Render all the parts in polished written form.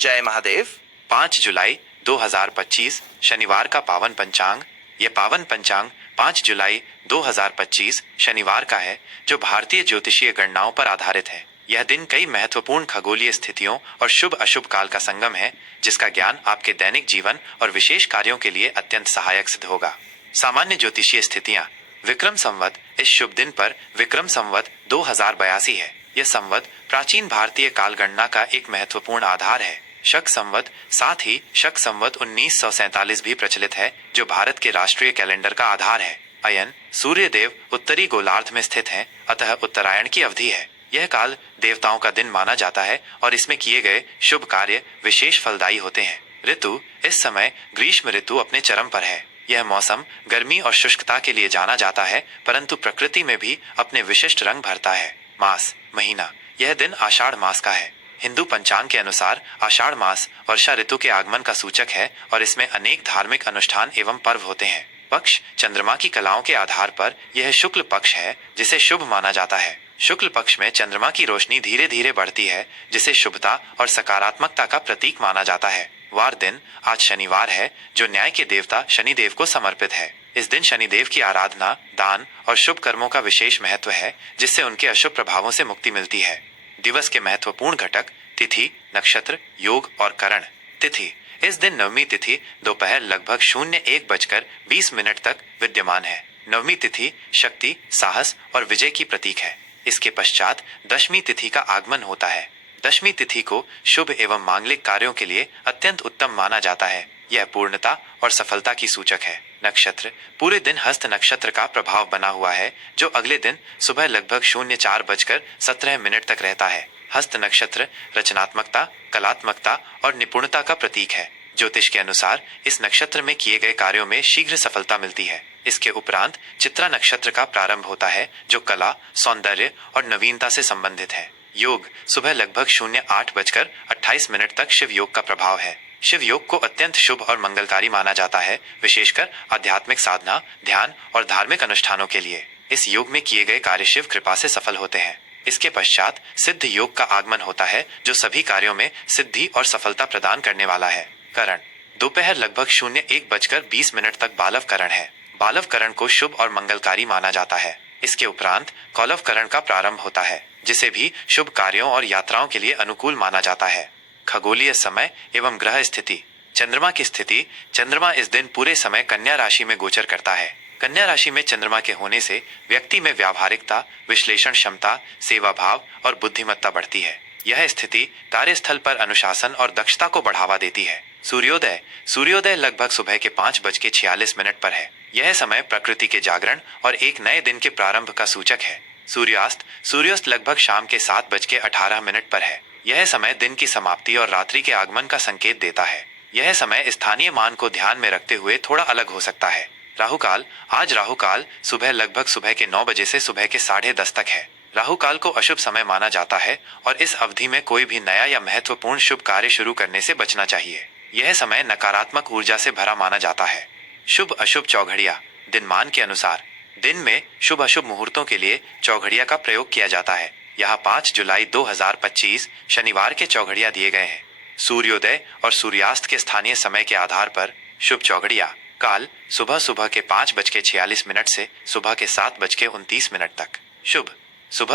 जय महादेव। 5 जुलाई 2025 शनिवार का पावन पंचांग। यह पावन पंचांग 5 जुलाई 2025 शनिवार का है, जो भारतीय ज्योतिषीय गणनाओं पर आधारित है। यह दिन कई महत्वपूर्ण खगोलीय स्थितियों और शुभ अशुभ काल का संगम है, जिसका ज्ञान आपके दैनिक जीवन और विशेष कार्यों के लिए अत्यंत सहायक सिद्ध होगा। सामान्य ज्योतिषीय स्थितियां। विक्रम संवत। इस शुभ दिन पर विक्रम संवत 2082 है। यह संवत प्राचीन भारतीय काल गणना का एक महत्वपूर्ण आधार है। शक संवत। साथ ही शक संवत 1947 भी प्रचलित है, जो भारत के राष्ट्रीय कैलेंडर का आधार है। अयन। सूर्य देव उत्तरी गोलार्ध में स्थित हैं, अतः उत्तरायण की अवधि है। यह काल देवताओं का दिन माना जाता है और इसमें किए गए शुभ कार्य विशेष फलदायी होते हैं। ऋतु। इस समय ग्रीष्म ऋतु अपने चरम पर है। यह मौसम गर्मी और शुष्कता के लिए जाना जाता है, परंतु प्रकृति में भी अपने विशिष्ट रंग भरता है। मास। महीना। यह दिन आषाढ़ मास का है। हिंदू पंचांग के अनुसार आषाढ़ मास वर्षा ऋतु के आगमन का सूचक है और इसमें अनेक धार्मिक अनुष्ठान एवं पर्व होते हैं। पक्ष। चंद्रमा की कलाओं के आधार पर यह शुक्ल पक्ष है, जिसे शुभ माना जाता है। शुक्ल पक्ष में चंद्रमा की रोशनी धीरे धीरे बढ़ती है, जिसे शुभता और सकारात्मकता का प्रतीक माना जाता है। वार दिन। आज शनिवार है, जो न्याय के देवता शनिदेव को समर्पित है। इस दिन शनिदेव की आराधना, दान और शुभ कर्मों का विशेष महत्व है, जिससे उनके अशुभ प्रभावों से मुक्ति मिलती है। दिवस के महत्वपूर्ण घटक। तिथि, नक्षत्र, योग और करण। तिथि। इस दिन नवमी तिथि दोपहर लगभग 01:20 तक विद्यमान है। नवमी तिथि शक्ति, साहस और विजय की प्रतीक है। इसके पश्चात दशमी तिथि का आगमन होता है। दशमी तिथि को शुभ एवं मांगलिक कार्यों के लिए अत्यंत उत्तम माना जाता है। यह पूर्णता और सफलता की सूचक है। नक्षत्र। पूरे दिन हस्त नक्षत्र का प्रभाव बना हुआ है, जो अगले दिन सुबह लगभग 04:17 तक रहता है। हस्त नक्षत्र रचनात्मकता, कलात्मकता और निपुणता का प्रतीक है। ज्योतिष के अनुसार इस नक्षत्र में किए गए कार्यों में शीघ्र सफलता मिलती है। इसके उपरांत चित्रा नक्षत्र का प्रारंभ होता है, जो कला, सौंदर्य और नवीनता से संबंधित है। योग। सुबह लगभग 08:28 तक शिव योग का प्रभाव है। शिव योग को अत्यंत शुभ और मंगलकारी माना जाता है, विशेषकर आध्यात्मिक साधना, ध्यान और धार्मिक अनुष्ठानों के लिए। इस योग में किए गए कार्य शिव कृपा से सफल होते हैं। इसके पश्चात सिद्ध योग का आगमन होता है, जो सभी कार्यों में सिद्धि और सफलता प्रदान करने वाला है। करण। दोपहर लगभग 01:20 तक बालव करण है। बालव करण को शुभ और मंगलकारी माना जाता है। इसके उपरांत कौलव करण का प्रारंभ होता है, जिसे भी शुभ कार्यों और यात्राओं के लिए अनुकूल माना जाता है। खगोलीय समय एवं ग्रह स्थिति। चंद्रमा की स्थिति। चंद्रमा इस दिन पूरे समय कन्या राशि में गोचर करता है। कन्या राशि में चंद्रमा के होने से व्यक्ति में व्यावहारिकता, विश्लेषण क्षमता, सेवा भाव और बुद्धिमत्ता बढ़ती है। यह स्थिति कार्यस्थल पर अनुशासन और दक्षता को बढ़ावा देती है। सूर्योदय। सूर्योदय लगभग सुबह के 5:46 पर है। यह समय प्रकृति के जागरण और एक नए दिन के प्रारंभ का सूचक है। सूर्यास्त। सूर्यास्त लगभग शाम के 7:18 पर है। यह समय दिन की समाप्ति और रात्रि के आगमन का संकेत देता है। यह समय स्थानीय मान को ध्यान में रखते हुए थोड़ा अलग हो सकता है। राहुकाल। आज राहुकाल सुबह के 9 बजे से सुबह के 10:30 तक है। राहुकाल को अशुभ समय माना जाता है और इस अवधि में कोई भी नया या महत्वपूर्ण शुभ कार्य शुरू करने से बचना चाहिए। यह समय नकारात्मक ऊर्जा से भरा माना जाता है। शुभ अशुभ चौघड़िया। दिनमान के अनुसार दिन में शुभ अशुभ मुहूर्तों के लिए चौघड़िया का प्रयोग किया जाता है। यहाँ 5 जुलाई 2025 शनिवार के चौघड़िया दिए गए हैं। सूर्योदय और सूर्यास्त के स्थानीय समय के आधार पर शुभ चौघड़िया। काल सुबह के 5:46 से सुबह के 7:29 तक। शुभ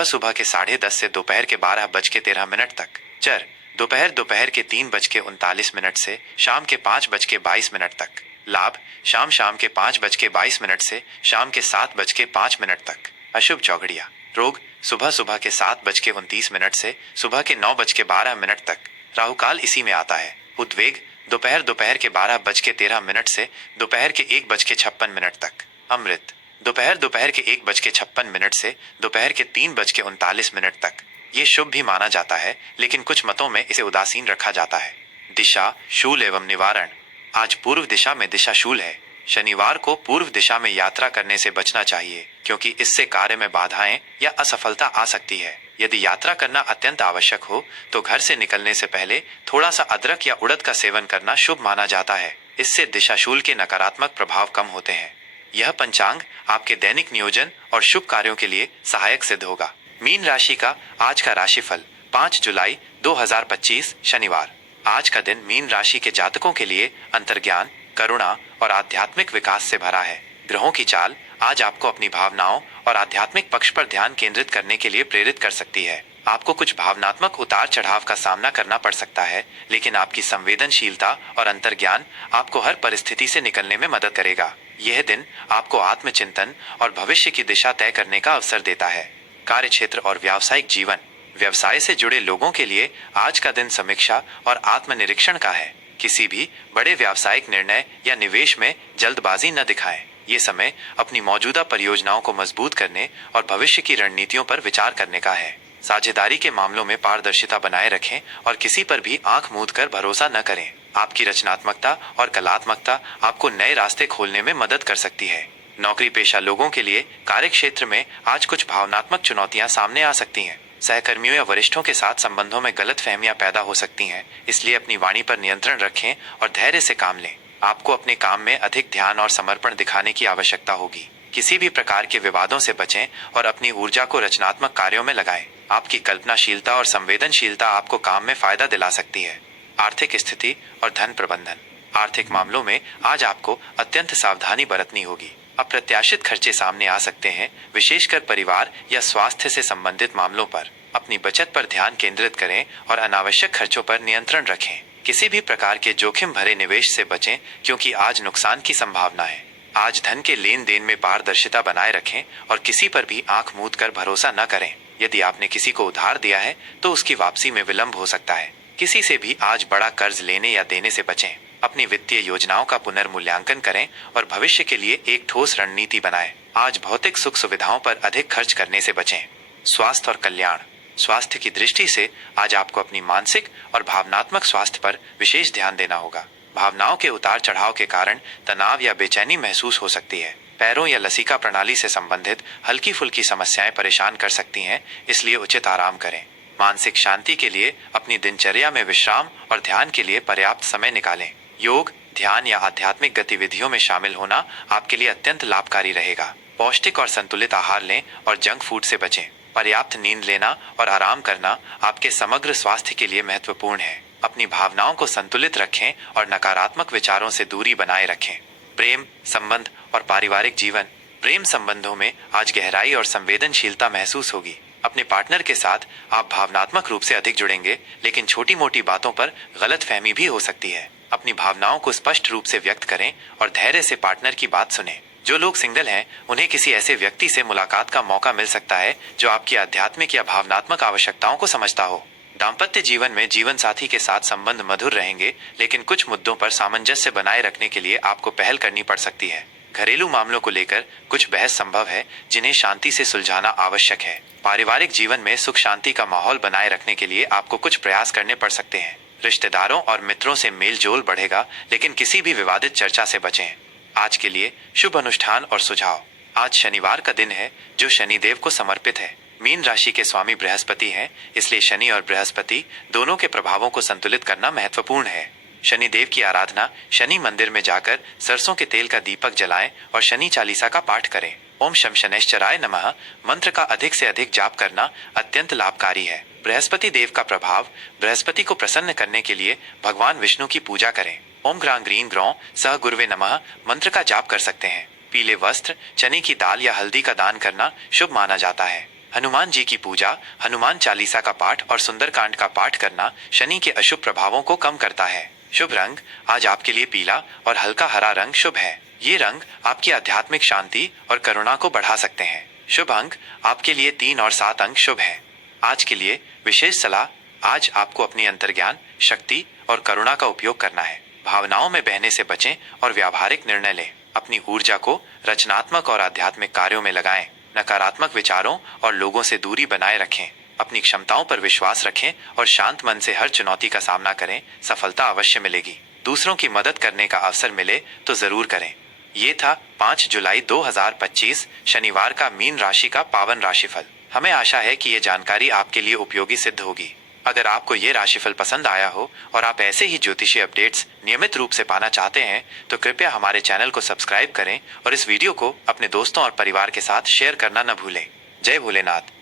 सुबह के 10:30 से दोपहर के 12:13 तक। चर दोपहर के 3:39 से शाम के 5:22 तक। लाभ शाम के 5:22 से शाम के 7:05 तक। अशुभ चौघड़िया। रोग सुबह के 7:29 से सुबह के 9:12 तक। राहुकाल इसी में आता है। उद्वेग दोपहर के 12:13 से दोपहर के 1:56 तक। अमृत दोपहर के 1:56 से दोपहर के 3:39 तक। ये शुभ भी माना जाता है, लेकिन कुछ मतों में इसे उदासीन रखा जाता है। दिशा, शूल एवं निवारण। आज पूर्व दिशा में दिशा शूल है। शनिवार को पूर्व दिशा में यात्रा करने से बचना चाहिए, क्योंकि इससे कार्य में बाधाएं या असफलता आ सकती है। यदि यात्रा करना अत्यंत आवश्यक हो तो घर से निकलने से पहले थोड़ा सा अदरक या उड़द का सेवन करना शुभ माना जाता है। इससे दिशाशूल के नकारात्मक प्रभाव कम होते हैं। यह पंचांग आपके दैनिक नियोजन और शुभ कार्यों के लिए सहायक सिद्ध होगा। मीन राशि का आज का राशिफल 5 जुलाई 2025 शनिवार। आज का दिन मीन राशि के जातकों के लिए अंतर्ज्ञान, करुणा और आध्यात्मिक विकास से भरा है। ग्रहों की चाल आज आपको अपनी भावनाओं और आध्यात्मिक पक्ष पर ध्यान केंद्रित करने के लिए प्रेरित कर सकती है। आपको कुछ भावनात्मक उतार चढ़ाव का सामना करना पड़ सकता है, लेकिन आपकी संवेदनशीलता और अंतर्ज्ञान आपको हर परिस्थिति से निकलने में मदद करेगा। यह दिन आपको आत्मचिंतन और भविष्य की दिशा तय करने का अवसर देता है। कार्यक्षेत्र और व्यावसायिक जीवन, व्यवसाय से जुड़े लोगों के लिए आज का दिन समीक्षा और आत्मनिरीक्षण का है। किसी भी बड़े व्यावसायिक निर्णय या निवेश में जल्दबाजी न दिखाएं। ये समय अपनी मौजूदा परियोजनाओं को मजबूत करने और भविष्य की रणनीतियों पर विचार करने का है। साझेदारी के मामलों में पारदर्शिता बनाए रखें और किसी पर भी आंख मूंद कर भरोसा न करें। आपकी रचनात्मकता और कलात्मकता आपको नए रास्ते खोलने में मदद कर सकती है। नौकरी पेशा लोगों के लिए कार्यक्षेत्र में आज कुछ भावनात्मक चुनौतियां सामने आ सकती हैं। सहकर्मियों या वरिष्ठों के साथ संबंधों में गलतफहमियां पैदा हो सकती हैं, इसलिए अपनी वाणी पर नियंत्रण रखें और धैर्य से काम लें। आपको अपने काम में अधिक ध्यान और समर्पण दिखाने की आवश्यकता होगी। किसी भी प्रकार के विवादों से बचें और अपनी ऊर्जा को रचनात्मक कार्यों में लगाएं। आपकी कल्पनाशीलता और संवेदनशीलता आपको काम में फायदा दिला सकती है। आर्थिक स्थिति और धन प्रबंधन, आर्थिक मामलों में आज आपको अत्यंत सावधानी बरतनी होगी। अप्रत्याशित खर्चे सामने आ सकते हैं, विशेषकर परिवार या स्वास्थ्य से संबंधित मामलों पर। अपनी बचत पर ध्यान केंद्रित करें और अनावश्यक खर्चों पर नियंत्रण रखें। किसी भी प्रकार के जोखिम भरे निवेश से बचें, क्योंकि आज नुकसान की संभावना है। आज धन के लेन देन में पारदर्शिता बनाए रखें और किसी पर भी आंख मूंद कर भरोसा न करें। यदि आपने किसी को उधार दिया है तो उसकी वापसी में विलंब हो सकता है। किसी से भी आज बड़ा कर्ज लेने या देने से बचें। अपनी वित्तीय योजनाओं का पुनर्मूल्यांकन करें और भविष्य के लिए एक ठोस रणनीति बनाएं। आज भौतिक सुख सुविधाओं पर अधिक खर्च करने से बचें। स्वास्थ्य और कल्याण, स्वास्थ्य की दृष्टि से आज आपको अपनी मानसिक और भावनात्मक स्वास्थ्य पर विशेष ध्यान देना होगा। भावनाओं के उतार चढ़ाव के कारण तनाव या बेचैनी महसूस हो सकती है। पैरों या लसीका प्रणाली से संबंधित हल्की फुल्की समस्याएं परेशान कर सकती हैं, इसलिए उचित आराम करें। मानसिक शांति के लिए अपनी दिनचर्या में विश्राम और ध्यान के लिए पर्याप्त समय निकालें। योग, ध्यान या आध्यात्मिक गतिविधियों में शामिल होना आपके लिए अत्यंत लाभकारी रहेगा। पौष्टिक और संतुलित आहार लें और जंक फूड से बचें। पर्याप्त नींद लेना और आराम करना आपके समग्र स्वास्थ्य के लिए महत्वपूर्ण है। अपनी भावनाओं को संतुलित रखें और नकारात्मक विचारों से दूरी बनाए रखें। प्रेम, संबंध और पारिवारिक जीवन, प्रेम संबंधों में आज गहराई और संवेदनशीलता महसूस होगी। अपने पार्टनर के साथ आप भावनात्मक रूप से अधिक जुड़ेंगे, लेकिन छोटी मोटी बातों पर गलतफहमी भी हो सकती है। अपनी भावनाओं को स्पष्ट रूप से व्यक्त करें और धैर्य से पार्टनर की बात सुनें। जो लोग सिंगल हैं, उन्हें किसी ऐसे व्यक्ति से मुलाकात का मौका मिल सकता है जो आपकी आध्यात्मिक या भावनात्मक आवश्यकताओं को समझता हो। दाम्पत्य जीवन में जीवन साथी के साथ संबंध मधुर रहेंगे, लेकिन कुछ मुद्दों पर सामंजस्य बनाए रखने के लिए आपको पहल करनी पड़ सकती है। घरेलू मामलों को लेकर कुछ बहस संभव है, जिन्हें शांति से सुलझाना आवश्यक है। पारिवारिक जीवन में सुख शांति का माहौल बनाए रखने के लिए आपको कुछ प्रयास करने पड़ सकते हैं। रिश्तेदारों और मित्रों से मेल जोल बढ़ेगा, लेकिन किसी भी विवादित चर्चा से बचें। आज के लिए शुभ अनुष्ठान और सुझाव। आज शनिवार का दिन है, जो शनिदेव को समर्पित है। मीन राशि के स्वामी बृहस्पति हैं, इसलिए शनि और बृहस्पति दोनों के प्रभावों को संतुलित करना महत्वपूर्ण है। शनिदेव की आराधना, शनि मंदिर में जाकर सरसों के तेल का दीपक जलाएं और शनि चालीसा का पाठ करें। ओम शम शनैश्चराय नमः मंत्र का अधिक से अधिक जाप करना अत्यंत लाभकारी है। बृहस्पति देव का प्रभाव, बृहस्पति को प्रसन्न करने के लिए भगवान विष्णु की पूजा करें। ओम ग्रां ग्रीन ग्रौं सह गुरुवे नमः मंत्र का जाप कर सकते हैं। पीले वस्त्र, चने की दाल या हल्दी का दान करना शुभ माना जाता है। हनुमान जी की पूजा, हनुमान चालीसा का पाठ और सुंदरकांड का पाठ करना शनि के अशुभ प्रभावों को कम करता है। शुभ रंग, आज आपके लिए पीला और हल्का हरा रंग शुभ है। ये रंग आपकी आध्यात्मिक शांति और करुणा को बढ़ा सकते हैं। शुभ अंक आपके लिए 3 और 7 अंक शुभ है। आज के लिए विशेष सलाह, आज आपको अपनी अंतर्ज्ञान, शक्ति और करुणा का उपयोग करना है। भावनाओं में बहने से बचें और व्यावहारिक निर्णय लें। अपनी ऊर्जा को रचनात्मक और आध्यात्मिक कार्यों में लगाएं। नकारात्मक विचारों और लोगों से दूरी बनाए रखें। अपनी क्षमताओं पर विश्वास रखें और शांत मन से हर चुनौती का सामना करें। सफलता अवश्य मिलेगी। दूसरों की मदद करने का अवसर मिले तो जरूर करें। ये था 5 जुलाई 2025 शनिवार का मीन राशि का पावन राशिफल। हमें आशा है कि ये जानकारी आपके लिए उपयोगी सिद्ध होगी। अगर आपको ये राशिफल पसंद आया हो और आप ऐसे ही ज्योतिषीय अपडेट्स नियमित रूप से पाना चाहते हैं, तो कृपया हमारे चैनल को सब्सक्राइब करें और इस वीडियो को अपने दोस्तों और परिवार के साथ शेयर करना न भूलें। जय भोलेनाथ।